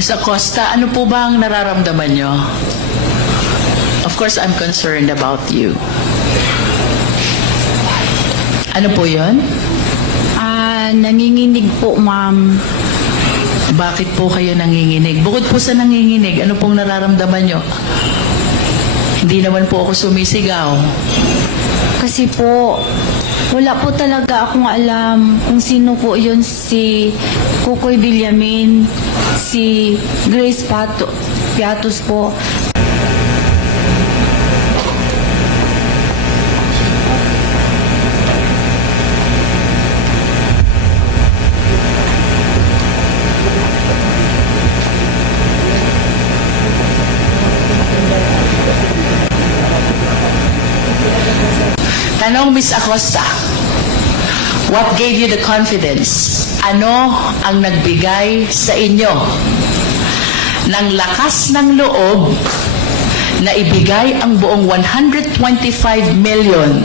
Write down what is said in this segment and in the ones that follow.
Ms. Acosta, ano po ba ang nararamdaman nyo? Of course, I'm concerned about you. Ano po yun? Nanginginig po, ma'am. Bakit po kayo nanginginig? Bukod po sa nanginginig, ano pong nararamdaman nyo? Hindi naman po ako sumisigaw. Kasi po, wala po talaga akong alam kung sino po yun, si Kukoy Villamin, si Grace Piatos po. Tanong, Ms. Acosta, what gave you the confidence? Ano ang nagbigay sa inyo ng lakas ng loob na ibigay ang buong 125 million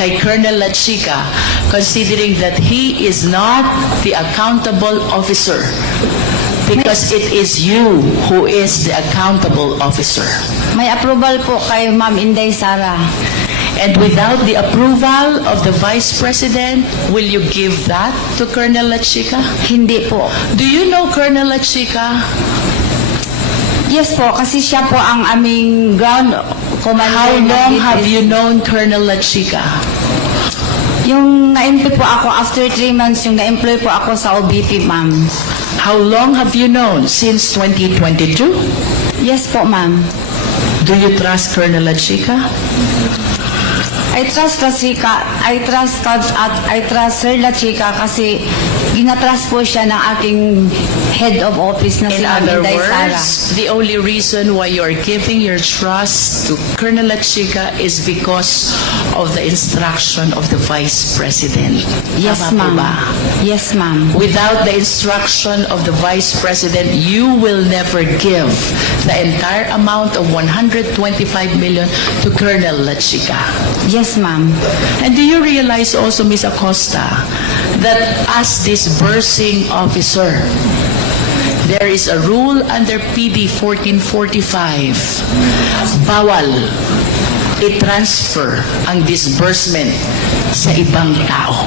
kay Colonel Lachica, considering that he is not the accountable officer, because it is you who is the accountable officer? May approval po kay Ma'am Inday Sara. And without the approval of the Vice President, will you give that to Colonel Lachica? Hindi po. Do you know Colonel Lachica? Yes po, kasi siya po ang aming ground commander. How long na have you known Colonel Lachica? Yung na-employ po ako, after 3 months, yung na-employ po ako sa OBP, ma'am. How long have you known? Since 2022? Yes po, ma'am. Do you trust Colonel Lachica? I trust Lachica. I trust Sir Lachica kasi ginatrust po siya ng aking head of office na si In Ma'am other Inday Sara. words, the only reason why you're giving your trust to Colonel Lachica is because of the instruction of the Vice President. Yes, Tama po ma'am. ba? Yes, ma'am. Without the instruction of the Vice President, you will never give the entire amount of 125 million to Colonel Lachica. Yes, ma'am. And do you realize also, Ms. Acosta, that as disbursing officer, there is a rule under PD 1445. Bawal i-transfer ang disbursement sa ibang tao.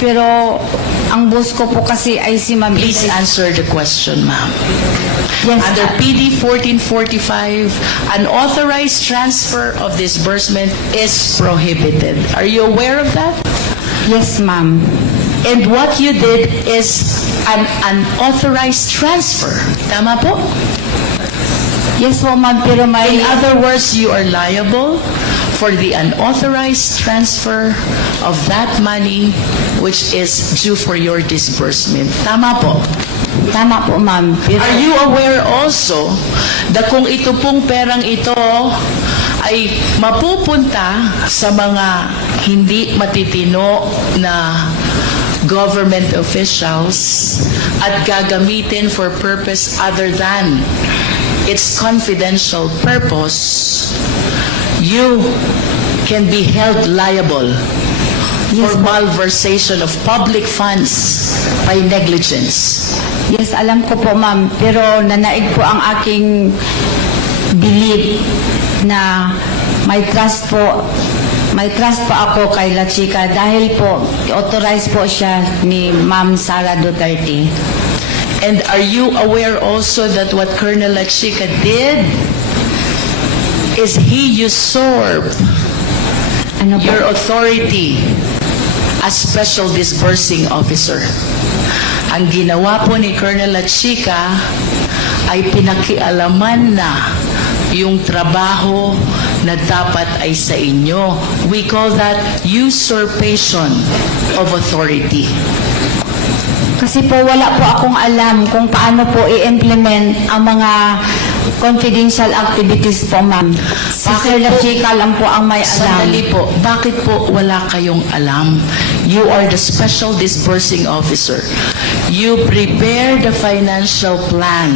Pero ang boss ko po kasi ay si Ma'am Please Inday. answer the question, ma'am. Yes, Under PD 1445, an authorized transfer of disbursement is prohibited. Are you aware of that? Yes, ma'am. And what you did is an unauthorized transfer. Tama po? Yes po, ma'am. Pero may... In other words, you are liable for the unauthorized transfer of that money which is due for your disbursement. Tama po? Tama po, ma'am. Pero... Are you aware also that kung ito pong perang ito ay mapupunta sa mga hindi matitino na government officials at gagamitin for purpose other than its confidential purpose, you can be held liable for malversation of public funds by negligence. Yes, alam ko po, ma'am. Pero nanaig po ang aking belief na may trust po ako kay Lachica dahil po authorized po siya ni Ma'am Sara Duterte. And are you aware also that what Colonel Lachica did is he usurped Ano po? your authority as special disbursing officer? Ang ginawa po ni Colonel Lachica ay pinakialaman na yung trabaho na dapat ay sa inyo. We call that usurpation of authority. Kasi po wala po akong alam kung paano po i-implement ang mga confidential activities po, ma'am. Si Sir Lachica lang po ang may alam. Sandali po, bakit po wala kayong alam? You are the special disbursing officer. You prepare the financial plan.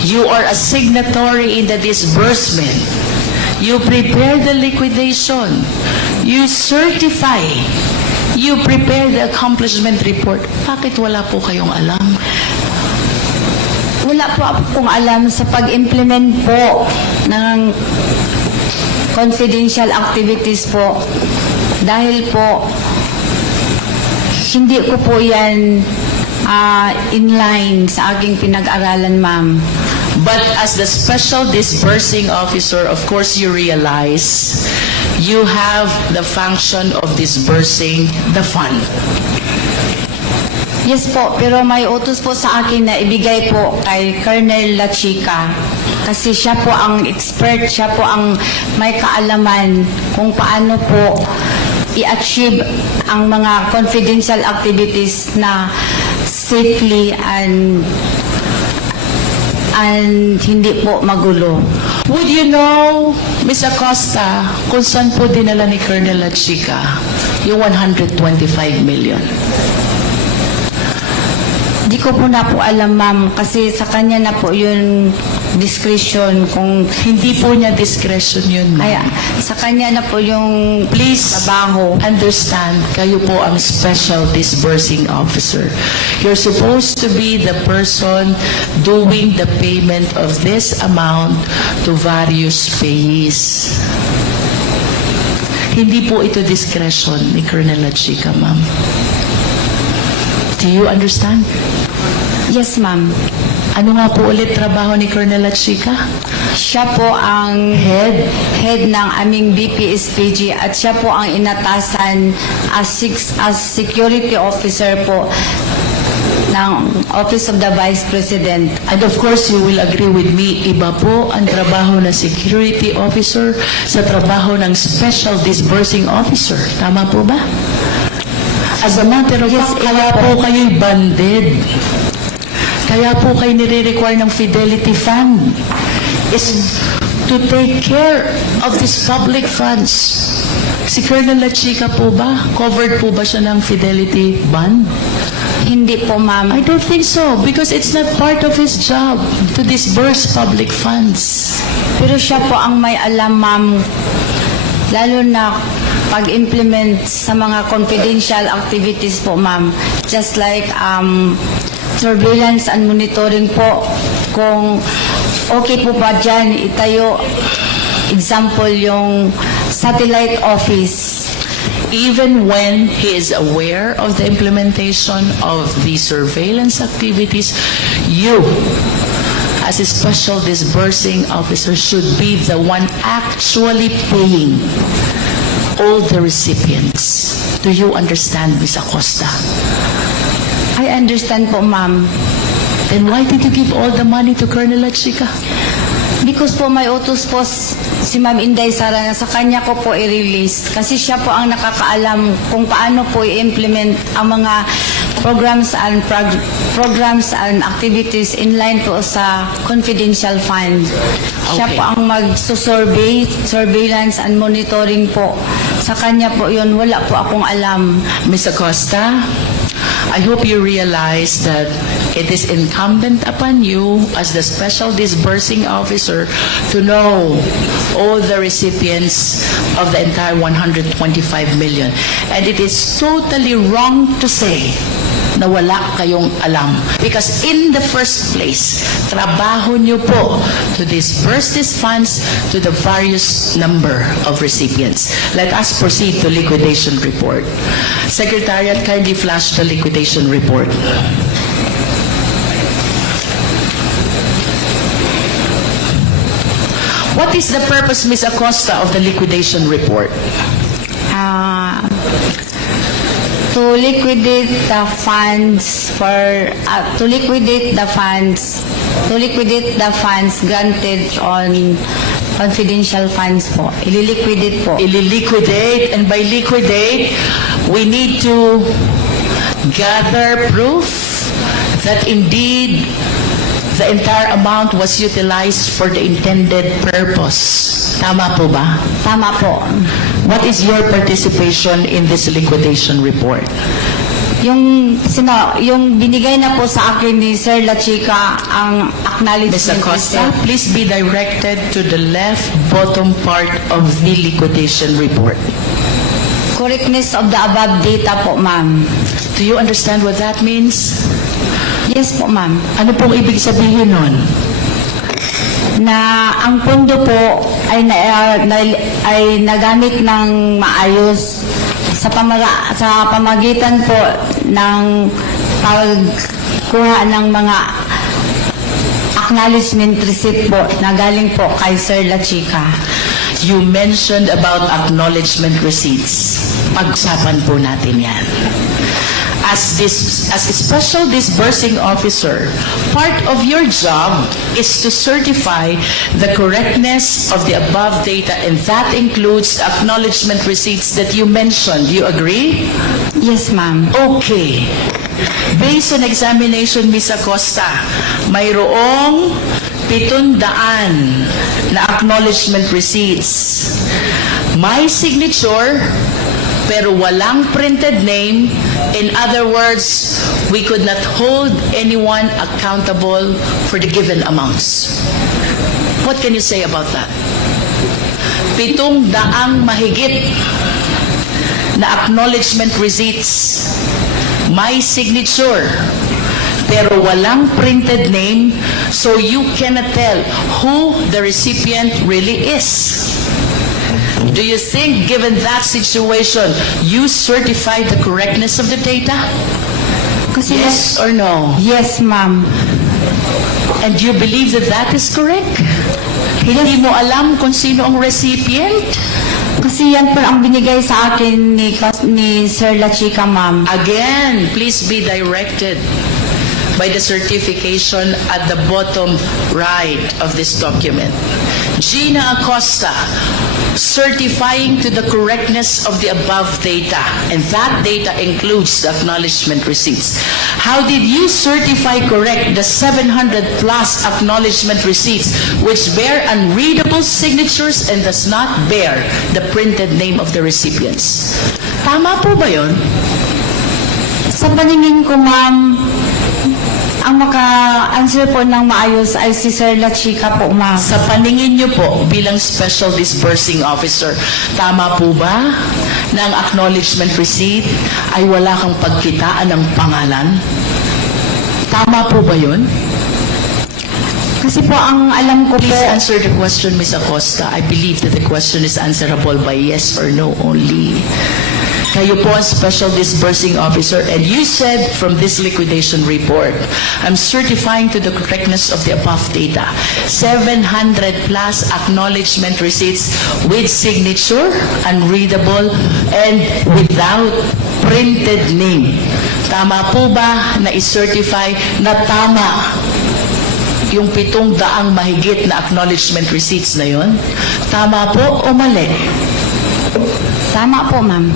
You are a signatory in the disbursement. You prepare the liquidation. You certify. You prepare the accomplishment report. Bakit wala po kayong alam? Wala po akong alam sa pag-implement po ng confidential activities po. Dahil po, hindi ko po yan in line sa aking pinag-aralan, ma'am. But as the special disbursing officer, of course you realize you have the function of disbursing the fund. Yes po, pero may utos po sa akin na ibigay po kay Colonel La Chica. Kasi siya po ang expert, siya po ang may kaalaman kung paano po i-achieve ang mga confidential activities na safely and hindi po magulo. Would you know, Ms. Acosta, kung saan po dinala ni Colonel La Chica yung 125 million? Di ko po na po alam, ma'am, kasi sa kanya na po yung discretion kung Hindi po niya discretion yun, ma'am. kaya sa kanya na po yung Please trabaho. understand, kayo po ang special disbursing officer. You're supposed to be the person doing the payment of this amount to various payees. Hindi po ito discretion ni Colonel La Chica, ma'am. Do you understand? Yes, ma'am. Ano nga po ulit trabaho ni Colonel La Chica? Siya po ang head ng aming BPSPG at siya po ang inatasan as security officer po ng Office of the Vice President. And of course, you will agree with me, iba po ang trabaho ng security officer sa trabaho ng special disbursing officer. Tama po ba? As a matter of Yes, fact, kaya po kayo'y banded. Kaya po kayo nire-require ng Fidelity Fund is to take care of these public funds. Si Colonel La Chica po ba? Covered po ba siya ng Fidelity Bond? Hindi po, ma'am. I don't think so because it's not part of his job to disburse public funds. Pero siya po ang may alam, ma'am, lalo na pag-implement sa mga confidential activities po, ma'am. Just like surveillance and monitoring po. Kung okay po ba dyan, itayo, example, yung satellite office. Even when he is aware of the implementation of the surveillance activities, you, as a special disbursing officer, should be the one actually paying all the recipients. Do you understand, Ms. Acosta? I understand po, ma'am. Then why did you give all the money to Colonel La Chica? Because po may utos po si Ma'am Inday Sara na sa kanya ko po i-release. Kasi siya po ang nakakaalam kung paano po i-implement ang mga programs and activities in line po sa confidential fund. Siya Okay. po ang mag-survey, surveillance and monitoring po. Sa kanya po yun, wala po akong alam. Ms. Acosta, I hope you realize that it is incumbent upon you as the special disbursing officer to know all the recipients of the entire 125 million. And it is totally wrong to say na wala kayong alam. Because in the first place, trabaho nyo po to disperse these funds to the various number of recipients. Let us proceed to liquidation report. Secretariat, kindly flash the liquidation report. What is the purpose, Ms. Acosta, of the liquidation report? To liquidate the funds granted on confidential funds po. Ililiquidate po. Ililiquidate, and by liquidate, we need to gather proof that indeed the entire amount was utilized for the intended purpose. Tama po ba? Tama po. What is your participation in this liquidation report? Yung binigay na po sa akin ni Sir La Chica ang Ms. acknowledgement. Acosta, please be directed to the left bottom part of the liquidation report. Correctness of the above data po, ma'am. Do you understand what that means? Yes po, ma'am. Ano pong ibig sabihin nun? Na ang pondo po ay, ay nagamit ng maayos sa pamagitan po ng pagkuha ng mga acknowledgement receipt po na galing po kay Sir La Chica. You mentioned about acknowledgement receipts. Pag-usapan po natin yan. As a special disbursing officer, part of your job is to certify the correctness of the above data, and that includes acknowledgement receipts that you mentioned. You agree? Yes, ma'am. Okay. Based on examination, Ms. Acosta, mayroong 700 na acknowledgement receipts. May signature, pero walang printed name. In other words, we could not hold anyone accountable for the given amounts. What can you say about that? 700 mahigit na acknowledgement receipts. May signature, pero walang printed name, so you cannot tell who the recipient really is. Do you think, given that situation, you certified the correctness of the data? Kasi Yes or no? Yes, ma'am. And you believe that that is correct? Hindi mo alam kung sino ang recipient? Kasi yan po ang binigay sa akin ni Sir La Chica, ma'am. Again, please be directed by the certification at the bottom right of this document. Gina Acosta, certifying to the correctness of the above data, and that data includes the acknowledgement receipts. How did you certify correct the 700 plus acknowledgement receipts which bear unreadable signatures and does not bear the printed name of the recipients? Tama po ba yun? Sa paningin ko, ma'am, ang maka-answer po ng maayos ay si Sir La Chica po, ma'am. Sa paningin niyo po bilang Special Disbursing Officer, tama po ba na ang acknowledgement receipt ay wala kang pagkitaan ng pangalan? Tama po ba yun? Kasi po ang alam ko po, Please answer the question, Ms. Acosta. I believe that the question is answerable by yes or no only. Kayo po ang Special Disbursing Officer, and you said from this liquidation report, I'm certifying to the correctness of the above data. 700 plus acknowledgement receipts with signature, unreadable, and without printed name. Tama po ba na i-certify na tama yung 700 mahigit na acknowledgement receipts na yon? Tama po o mali? tama po, ma'am.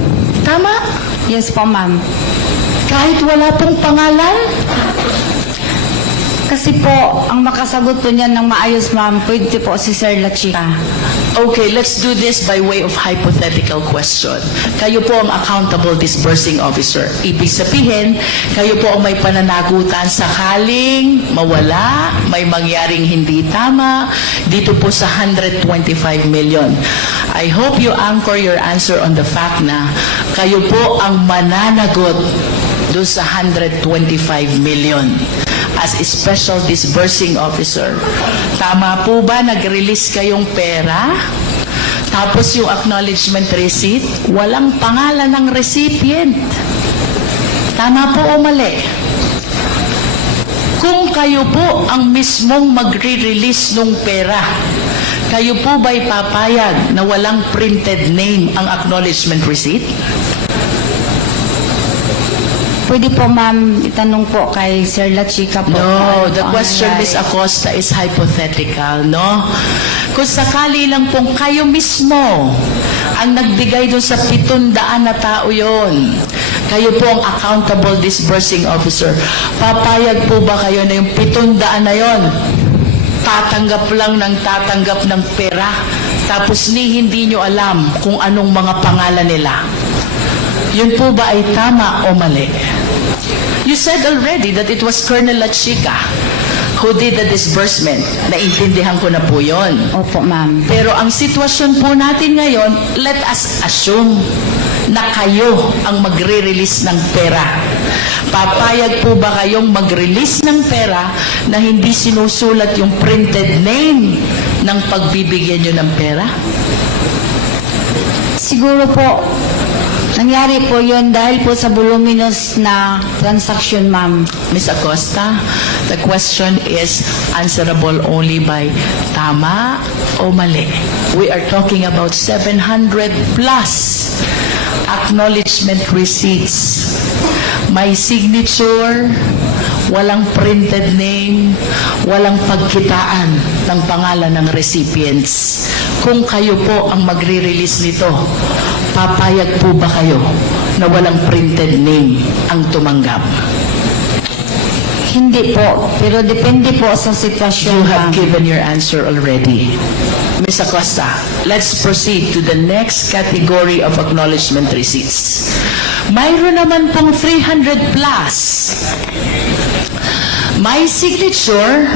Tama? Yes po, ma'am. Kahit wala pong pangalan? Kasi po, ang makasagot po niyan ng maayos, ma'am, pwede po si Sir La Chica. Okay, let's do this by way of hypothetical question. Kayo po ang accountable disbursing officer. Ibig sabihin, kayo po ang may pananagutan sakaling mawala, may mangyaring hindi tama, dito po sa 125 million. I hope you anchor your answer on the fact na kayo po ang mananagot doon sa 125 million. As a special disbursing officer, tama po ba nag-release kayong pera? Tapos yung acknowledgement receipt, walang pangalan ng recipient. Tama po o mali? Kung kayo po ang mismong magre-release ng pera, kayo po ba'y papayag na walang printed name ang acknowledgement receipt? Pwede po, ma'am, itanong po kay Sir La Chica po. No, the Ano question, ang Ms. nangyari. Acosta, is hypothetical, no? Kung sakali lang pong kayo mismo ang nagbigay doon sa 700 na tao yon, kayo po ang accountable disbursing officer, papayag po ba kayo na yung 700 na yon, tatanggap lang ng tatanggap ng pera, tapos hindi nyo alam kung anong mga pangalan nila? Yun po ba ay tama o mali? You said already that it was Colonel La Chica who did the disbursement. Naintindihan ko na po yun. Opo, ma'am. Pero ang sitwasyon po natin ngayon, let us assume na kayo ang magre-release ng pera. Papayag po ba kayong mag-release ng pera na hindi sinusulat yung printed name ng pagbibigyan nyo ng pera? Siguro po, nangyari po yun dahil po sa voluminous na transaction, ma'am. Ms. Acosta, the question is answerable only by tama o mali. We are talking about 700 plus acknowledgement receipts. May signature, walang printed name, walang pagkitaan ng pangalan ng recipients. Kung kayo po ang magre-release nito, papayag po ba kayo na walang printed name ang tumanggap? Hindi po, pero depende po sa sitwasyon, You have ma'am. given your answer already. Ms. Acosta, let's proceed to the next category of acknowledgement receipts. Mayroon naman pong 300 plus. May signature,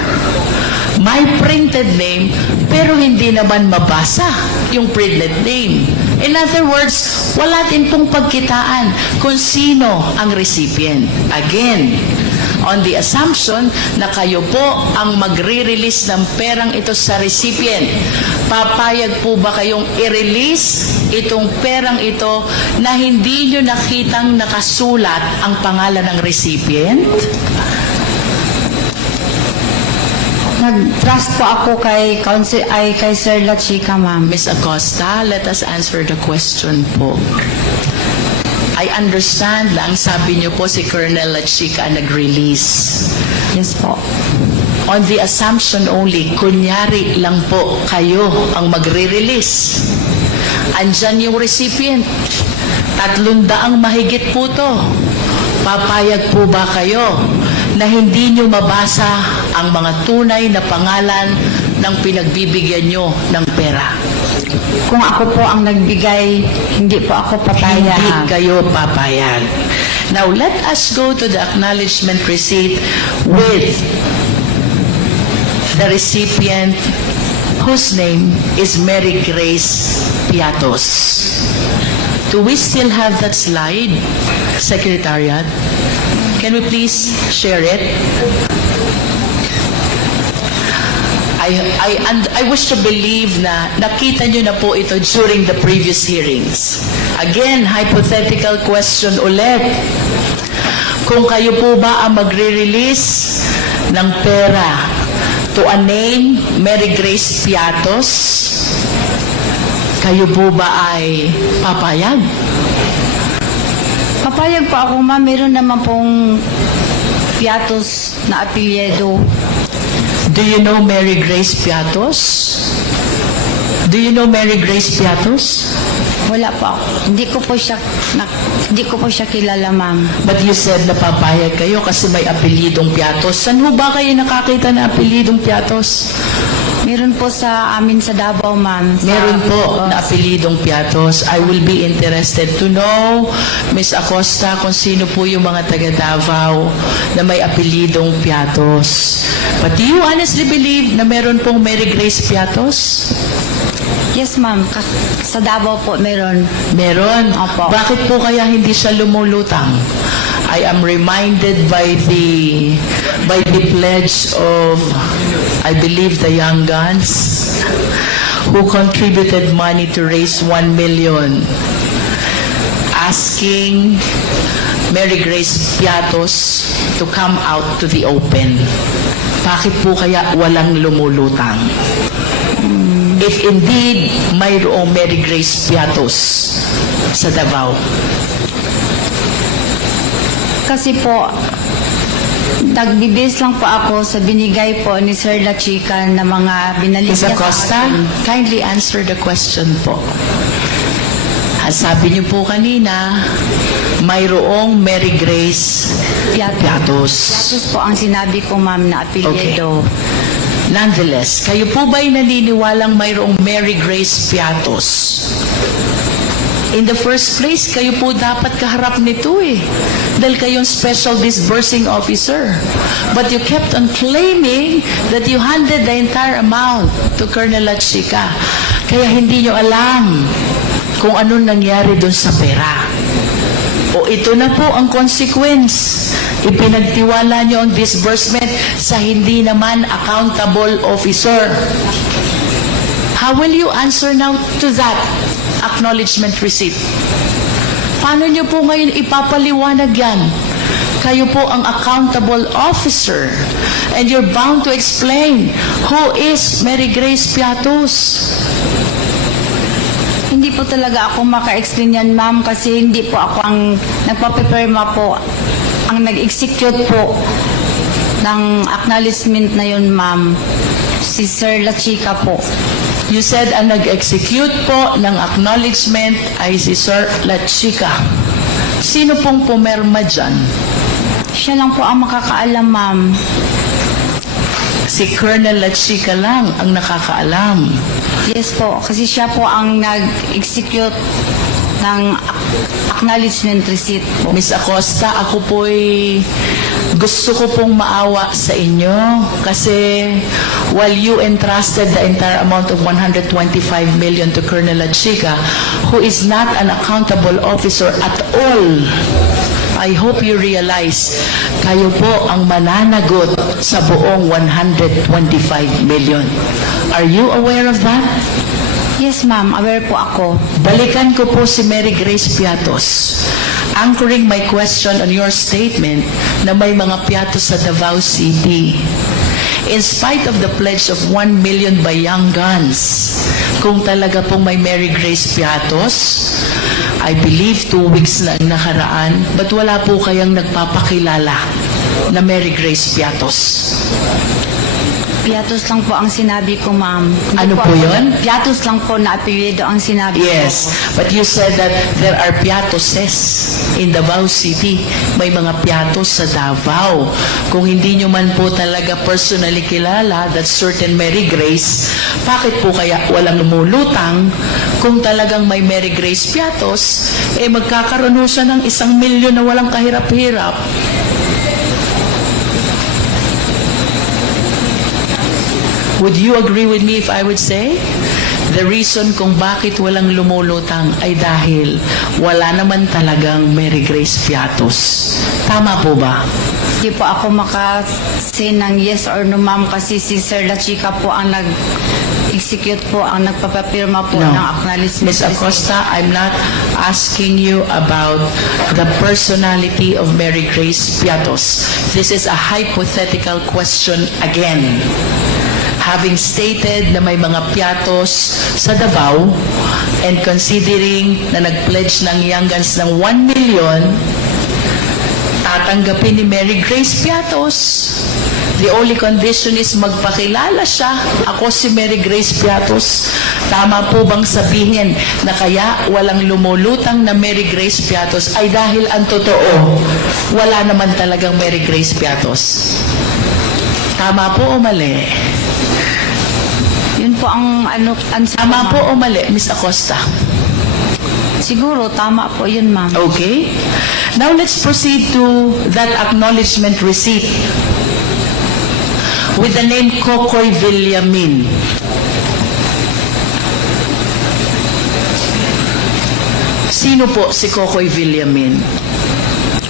may printed name, pero hindi naman mabasa yung printed name. In other words, wala din pong pagkitaan kung sino ang recipient. Again, on the assumption na kayo po ang magre-release ng perang ito sa recipient, papayag po ba kayong i-release itong perang ito na hindi nyo nakitang nakasulat ang pangalan ng recipient? Nag-trust po ako kay Sir La Chica, ma'am. Ms. Acosta, let us answer the question po. I understand na ang sabi niyo po si Colonel La Chica nag-release. Yes po. On the assumption only, kunyari lang po kayo ang magre-release. Andyan yung recipient. 300 mahigit po to. Papayag po ba kayo na hindi nyo mabasa ang mga tunay na pangalan ng pinagbibigyan nyo ng pera? Kung ako po ang nagbigay, hindi po ako Hindi papayag. kayo papayag. Now, let us go to the acknowledgement receipt with the recipient whose name is Mary Grace Piatos. Do we still have that slide, Secretariat? Can we please share it? I wish to believe na nakita nyo na po ito during the previous hearings. Again, hypothetical question ulit. Kung kayo po ba ang magre-release ng pera to a name, Mary Grace Piatos, kayo po ba ay papayag? Papayag po ako, ma'am. Meron naman pong Piatos na apelyido. Do you know Mary Grace Piatos? Do you know Mary Grace Piatos? Wala po ako. Hindi ko po siya kilala, ma'am. But you said na papayag kayo kasi may apelidong Piatos. Saan ho ba kayo nakakita na apelidong Piatos? Meron po sa amin sa Davao, ma'am. Meron po na apelidong Piatos. I will be interested to know, Ms. Acosta, kung sino po yung mga taga Davao na may apelidong Piatos. But do you honestly believe na meron pong Mary Grace Piatos? Yes, ma'am. Sa Davao po meron. Meron. Opo. Bakit po kaya hindi siya lumulutang? I am reminded by the pledge of, I believe, the Young Guns who contributed money to raise 1 million, asking Mary Grace Piatos to come out to the open. Bakit po kaya walang lumulutang? If indeed mayroong Mary Grace Piatos sa Davao. Kasi po, nagbibis lang po ako sa binigay po ni Sir La Chica na mga binalik Ms. niya sa Acosta, akin. kindly answer the question po. Sabi niyo po kanina, mayroong Mary Grace Piatos. Piatos po ang sinabi ko, ma'am, na apelyido. Nonetheless, kayo po ba'y naniniwalang mayroong Mary Grace Piatos? In the first place, kayo po dapat kaharap nito eh. Dahil kayong special disbursing officer. But you kept on claiming that you handed the entire amount to Colonel La Chica. Kaya hindi nyo alam kung anong nangyari doon sa pera. O ito na po ang consequence Ipinagtiwala nyo ang disbursement sa hindi naman accountable officer. How will you answer now to that acknowledgement receipt? Paano nyo po ngayon ipapaliwanag yan? Kayo po ang accountable officer and you're bound to explain who is Mary Grace Piatos. Hindi po talaga ako maka-explain yan, ma'am, kasi hindi po ako ang nagpapipirma po. Ang nag-execute po ng acknowledgement na yun, ma'am, si Sir La Chica po. You said ang nag-execute po ng acknowledgement ay si Sir La Chica. Sino pong pumerma dyan? Siya lang po ang makakaalam, ma'am. Si Colonel La Chica lang ang nakakaalam. Yes po, kasi siya po ang nag-execute ng acknowledgement receipt po. Miss Acosta, ako po'y gusto ko pong maawa sa inyo kasi while you entrusted the entire amount of 125 million to Colonel La Chica, who is not an accountable officer at all, I hope you realize, kayo po ang mananagot sa buong 125 million. Are you aware of that? Yes, ma'am, aware po ako. Balikan ko po si Mary Grace Piatos. Anchoring my question on your statement na may mga piatos sa Davao City. In spite of the pledge of 1 million by Young Guns, kung talaga pong may Mary Grace Piatos, I believe 2 weeks na nakaraan, ba't wala po kayang nagpapakilala na Mary Grace Piatos? Piatos lang po ang sinabi ko, ma'am. Hindi Ano po yun? Piatos lang po na apelyido ang sinabi Yes, ko. but you said that there are piatoses in Davao City. May mga piatos sa Davao. Kung hindi nyo man po talaga personally kilala that certain Mary Grace, bakit po kaya walang lumulutang? Kung talagang may Mary Grace piatos, magkakaroon ho siya ng 1 milyon na walang kahirap-hirap. Would you agree with me if I would say the reason kung bakit walang lumulutang ay dahil wala naman talagang Mary Grace Piatos? Tama po ba? Hindi po ako maka-say ng yes or no, ma'am, kasi si Sir La Chica po ang nag-execute po, ang nagpapapirma po ng acknowledgement. Ms. Acosta, I'm not asking you about the personality of Mary Grace Piatos. This is a hypothetical question again. Having stated na may mga piatos sa Davao and considering na nag-pledge ng Young Guns ng 1 million, tatanggapin ni Mary Grace Piatos. The only condition is magpakilala siya. Ako si Mary Grace Piatos. Tama po bang sabihin na kaya walang lumulutang na Mary Grace Piatos ay dahil ang totoo, wala naman talagang Mary Grace Piatos? Tama po o mali? Yun po ang answer. Tama po o mali, Ms. Acosta? Siguro, tama po yun, ma'am. Okay. Now let's proceed to that acknowledgement receipt with the name Kokoy Villamin. Sino po si Kokoy Villamin?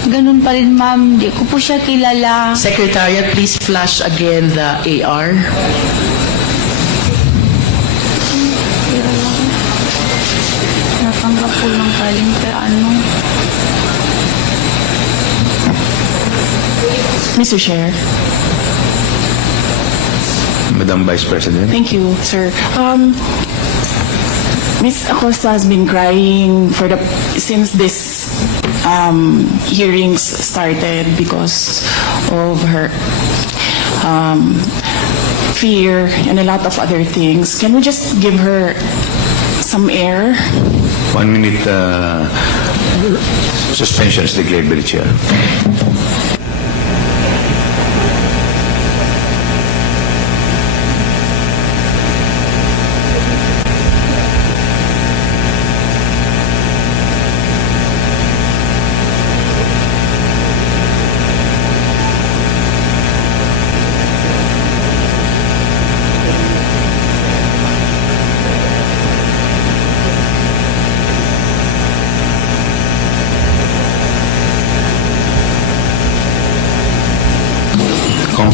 Ganun pa rin, ma'am. Di ko po siya kilala. Secretariat, please flash again the AR. Natanggap po lang kaling pero ano. Mr. Chair. Madam Vice President. Thank you, sir. Ms. Acosta has been crying since this hearings started because of her fear and a lot of other things. Can we just give her some air? 1 minute suspension is declared by the chair.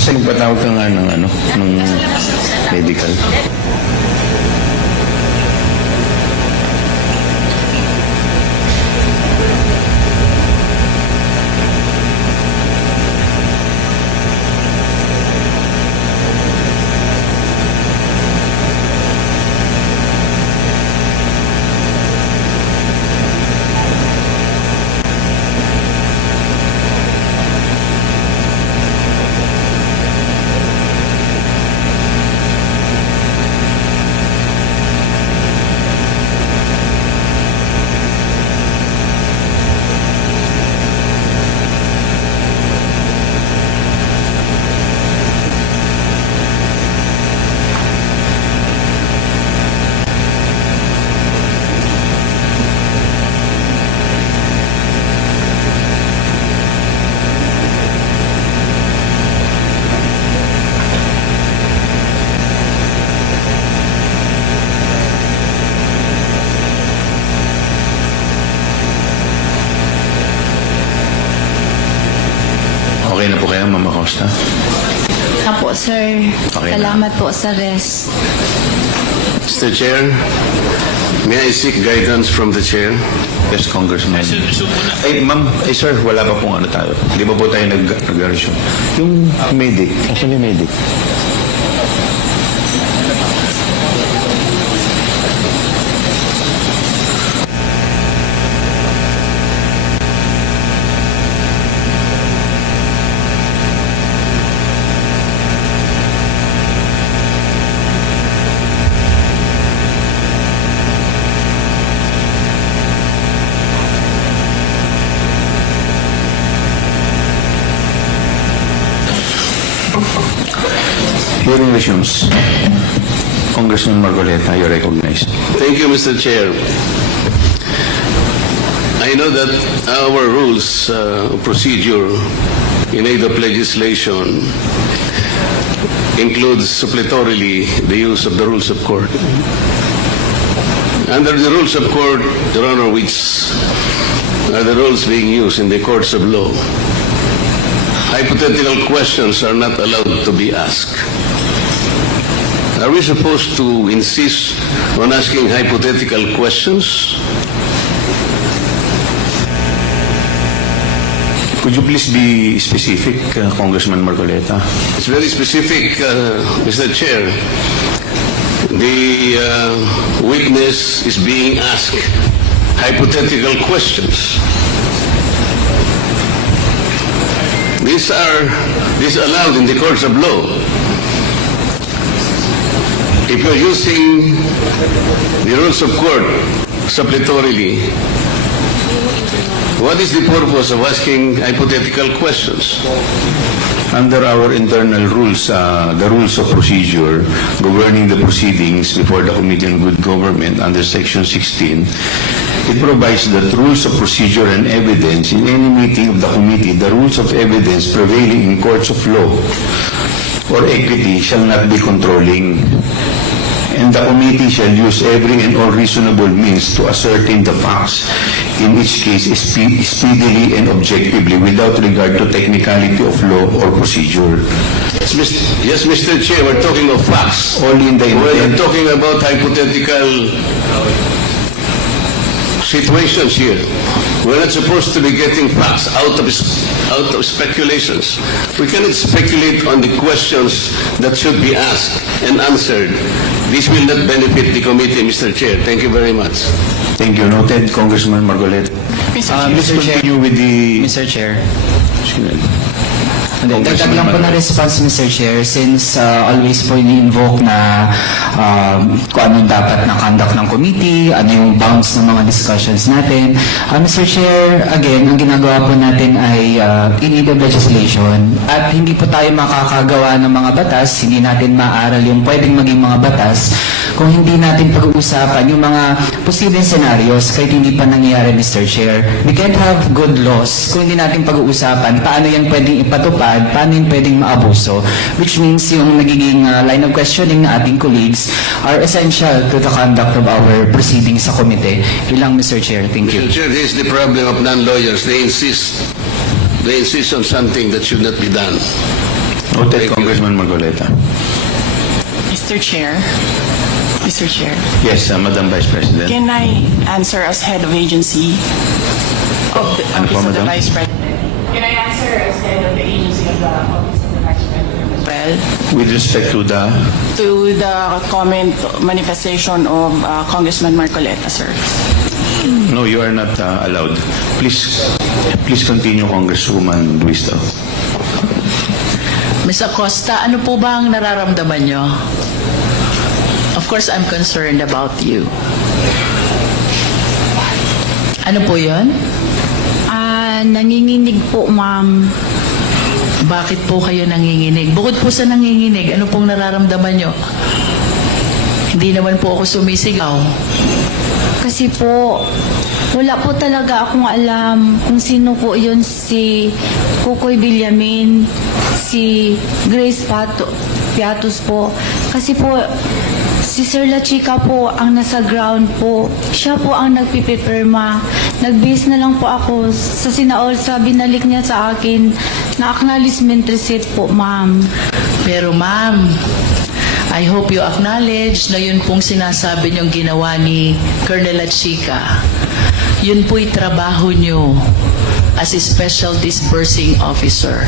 Kasi nagpatawag ka nga ng ng medical. Okay na po kayo, Ma'am Acosta? Apo, sir. Okay na. Salamat po sa rest. Mr. Chair, may I seek guidance from the Chair? Yes, Congressman. Ay, ma'am, sir, wala pa pong ano tayo. Di ba po tayo nag-resume? Yung medic, actually medic. Hearing resumes. Congressman Margoleta, you're recognized. Thank you, Mr. Chair. I know that our rules procedure in aid of legislation includes suppletorily the use of the rules of court. Under the rules of court, Your Honor, which are the rules being used in the courts of law, hypothetical questions are not allowed to be asked. Are we supposed to insist on asking hypothetical questions? Could you please be specific, Congressman Margoleta? It's very specific, Mr. Chair. The witness is being asked hypothetical questions. These are allowed in the courts of law. If you're using the rules of court suppletorily, what is the purpose of asking hypothetical questions? Under our internal rules, the rules of procedure governing the proceedings before the Committee on Good Government under Section 16, it provides that rules of procedure and evidence in any meeting of the committee, the rules of evidence prevailing in courts of law or equity shall not be controlling, and the committee shall use every and all reasonable means to ascertain the facts, in each case speedily and objectively without regard to technicality of law or procedure. Yes, Mr. Chair, we're talking of facts. Only in the We're intent. not talking about hypothetical situations here. We're not supposed to be getting facts out of speculations. We cannot speculate on the questions that should be asked and answered. This will not benefit the committee, Mr. Chair. Thank you very much. Thank you. Noted, Congressman Margoleta. Let's Mr. Chair. continue with the... Mr. Chair. Congressman Dagdag lang po na Margoleta. response, Mr. Chair, since always po ini-invoke na kung anong dapat na conduct ng committee, ano yung bounds ng mga discussions natin. Mr. Chair, again, ang ginagawa po natin ay in aid of legislation at hindi po tayo makakagawa ng mga batas, hindi natin maaral yung pwedeng maging mga batas kung hindi natin pag-uusapan yung mga posibleng scenarios kahit hindi pa nangyayari, Mr. Chair. We can't have good laws kung hindi natin pag-uusapan paano yan pwedeng ipatupad, paano yan pwedeng maabuso, which means yung nagiging line of questioning na ating colleagues are essential to the conduct of our proceedings sa komite. Ilang, Mr. Chair. Thank you. Mr. Chair, this is the problem of non-lawyers. They insist on something that should not be done. Noted, Congressman Marcoleta. Mr. Chair. Mr. Chair. Yes, Madam Vice President. Can I answer as head of agency of the Ano po, Office of the Madam? Vice President? Can I answer as head of the agency of the Office of the Vice President as well? With respect to the... To the comment manifestation of Congressman Marcoleta, sir. No, you are not allowed. Please continue, Congresswoman Luisto. Ms. Acosta, ano po ba ang nararamdaman nyo? Of course, I'm concerned about you. Ano po yun? Nanginginig po, ma'am. Bakit po kayo nanginginig? Bukod po sa nanginginig, ano pong nararamdaman nyo? Hindi naman po ako sumisigaw. Kasi po, wala po talaga akong alam kung sino po yun, si Kukoy Villamin, si Grace Piatos po. Kasi po, si Sir La Chica po ang nasa ground po. Siya po ang nagpipipirma. Nag-base na lang po ako sa sinaol sa binalik niya sa akin na acknowledgement receipt po, ma'am. Pero ma'am, I hope you acknowledge na yun pong sinasabi niyong ginawa ni Colonel La Chica. Yun po'y trabaho niyo as a special disbursing officer.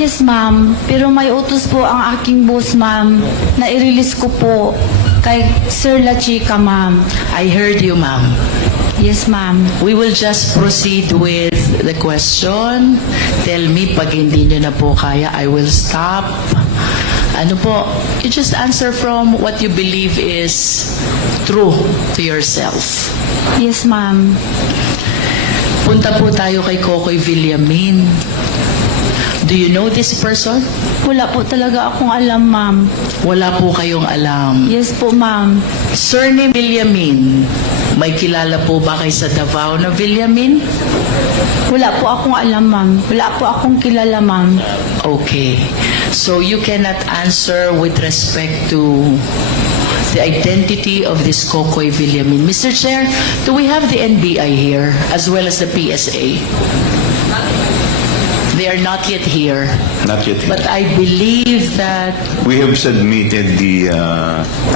Yes, ma'am. Pero may utos po ang aking boss, ma'am, na i-release ko po kay Sir La Chica, ma'am. I heard you, ma'am. Yes, ma'am. We will just proceed with the question. Tell me pag hindi niyo na po kaya, I will stop. Ano po? You just answer from what you believe is true to yourself. Yes, ma'am. Punta po tayo kay Kokoy Villamin. Do you know this person? Wala po talaga akong alam, ma'am. Wala po kayong alam. Yes po, ma'am. Surname Villamin. May kilala po ba kayo sa Davao na Villamin? Wala po akong alam, ma'am. Wala po akong kilala, ma'am. Okay. So you cannot answer with respect to the identity of this Kokoy Villamin. Mr. Chair, do we have the NBI here as well as the PSA? They are not yet here. Not yet. But I believe that We have submitted the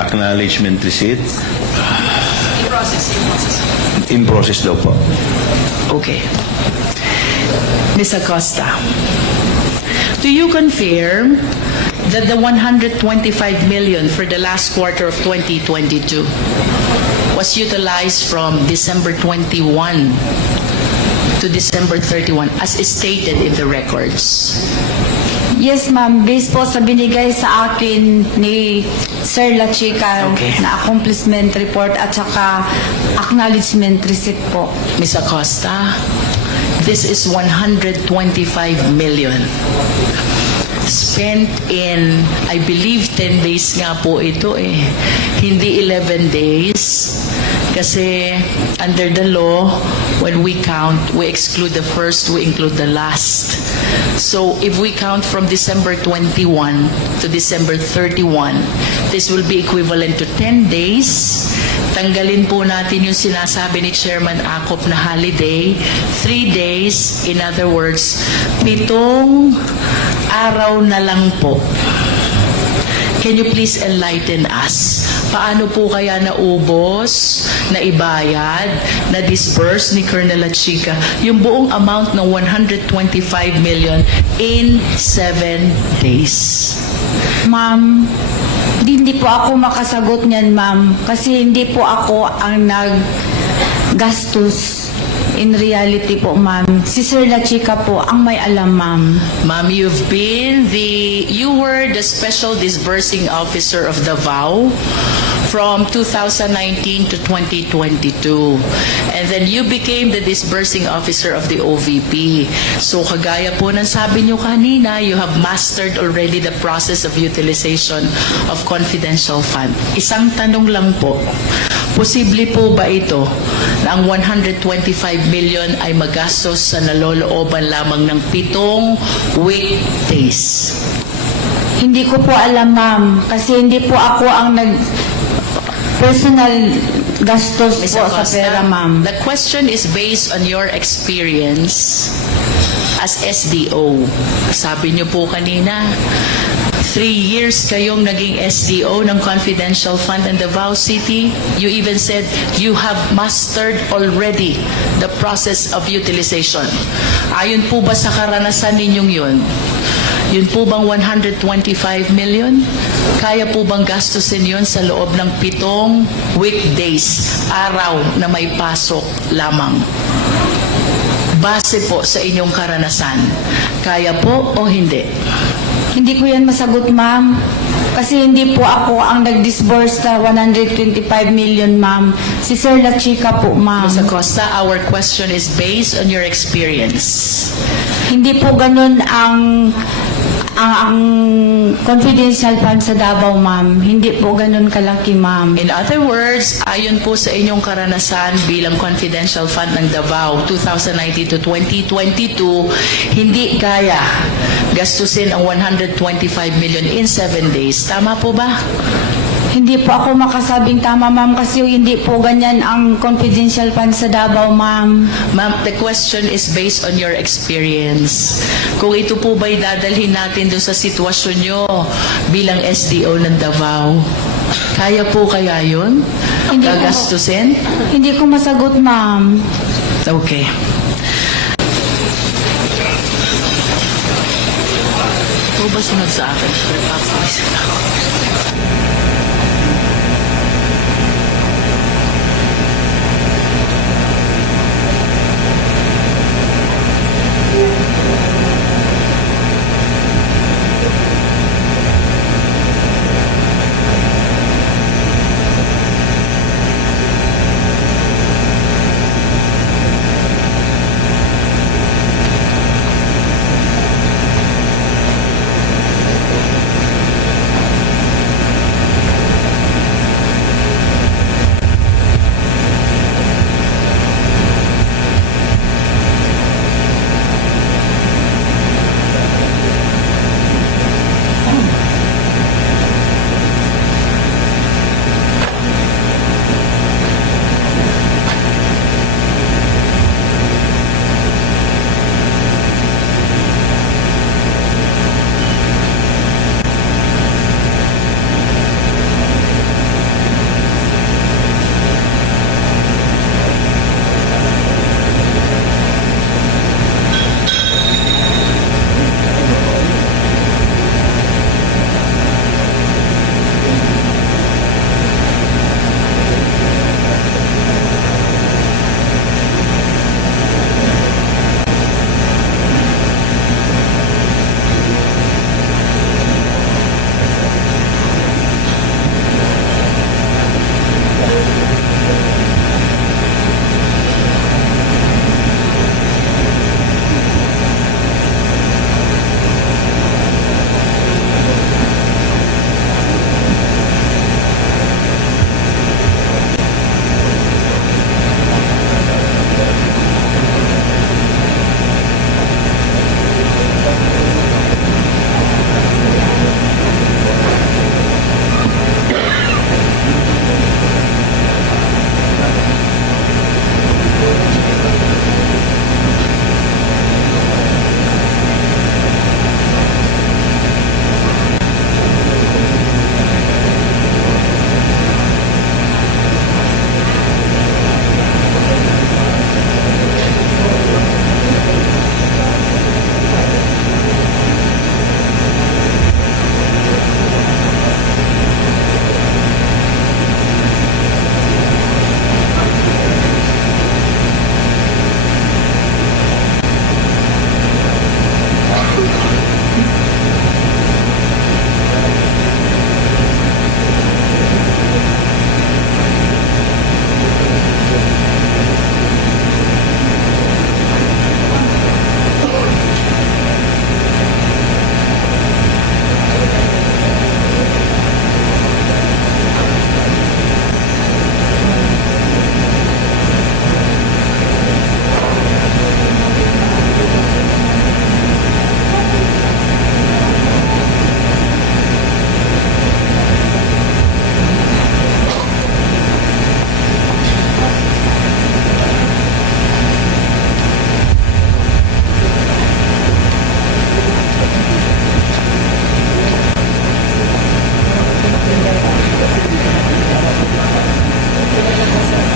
acknowledgement receipt. In process daw po. okay. Ms. Acosta, do you confirm that the 125 million for the last quarter of 2022 was utilized from December 21 to December 31 as is stated in the records? Yes, ma'am. Based po sa binigay sa akin ni Sir La Chica Okay. na accomplishment report at saka acknowledgement receipt po. Ms. Acosta, this is 125 million spent in, I believe, 10 days nga po ito eh. Hindi 11 days. Kasi under the law, when we count, we exclude the first, we include the last. So if we count from December 21 to December 31, this will be equivalent to 10 days. Tanggalin po natin yung sinasabi ni Chairman Acop na holiday, 3 days, in other words, 7 araw na lang po. Can you please enlighten us? Paano po kaya naubos, naibayad, na-disburse ni Colonel La Chica yung buong amount ng 125 million in 7 days? Ma'am, hindi po ako makasagot niyan, ma'am. Kasi hindi po ako ang naggastos. In reality po, ma'am. Si Sir La Chica po ang may alam, ma'am. Ma'am, you were the special disbursing officer of Davao from 2019 to 2022. And then you became the disbursing officer of the OVP. So kagaya po ng sabi niyo kanina, you have mastered already the process of utilization of confidential fund. Isang tanong lang po, posible po ba ito na ang 125 million ay magastos sa nalolooban lamang ng 7 weekdays? Hindi ko po alam, ma'am. Kasi hindi po ako ang personal gastos Ms. po sa Acosta, pera, ma'am. the question is based on your experience as SDO. Sabi niyo po kanina, 3 years kayong naging SDO ng Confidential Fund in Davao City. You even said you have mastered already the process of utilization. Ayon po ba sa karanasan ninyong yun? Yun po bang 125 million? Kaya po bang gastusin yun sa loob ng 7 weekdays, araw na may pasok lamang? Base po sa inyong karanasan, kaya po o hindi? Hindi ko yan masagot, ma'am. Kasi hindi po ako ang nag-disburse na 125 million, ma'am. Si Sir La Chica po, ma'am. Ms. Acosta, our question is based on your experience. Hindi po ganun ang confidential fund sa Davao, ma'am. Hindi po ganun kalaki, ma'am. In other words, ayon po sa inyong karanasan bilang confidential fund ng Davao 2019 to 2022, hindi kaya gastusin ang 125 million in 7 days. Tama po ba? Hindi po ako makasabing tama, ma'am, kasi hindi po ganyan ang confidential fund sa Davao, ma'am. Ma'am, the question is based on your experience. Kung ito po ba'y dadalhin natin doon sa sitwasyon nyo bilang SDO ng Davao, kaya po kaya yun? Hindi po. Gagastusin? Hindi ko masagot, ma'am. Okay. Ito ba sunod sa akin? Papawisin ako.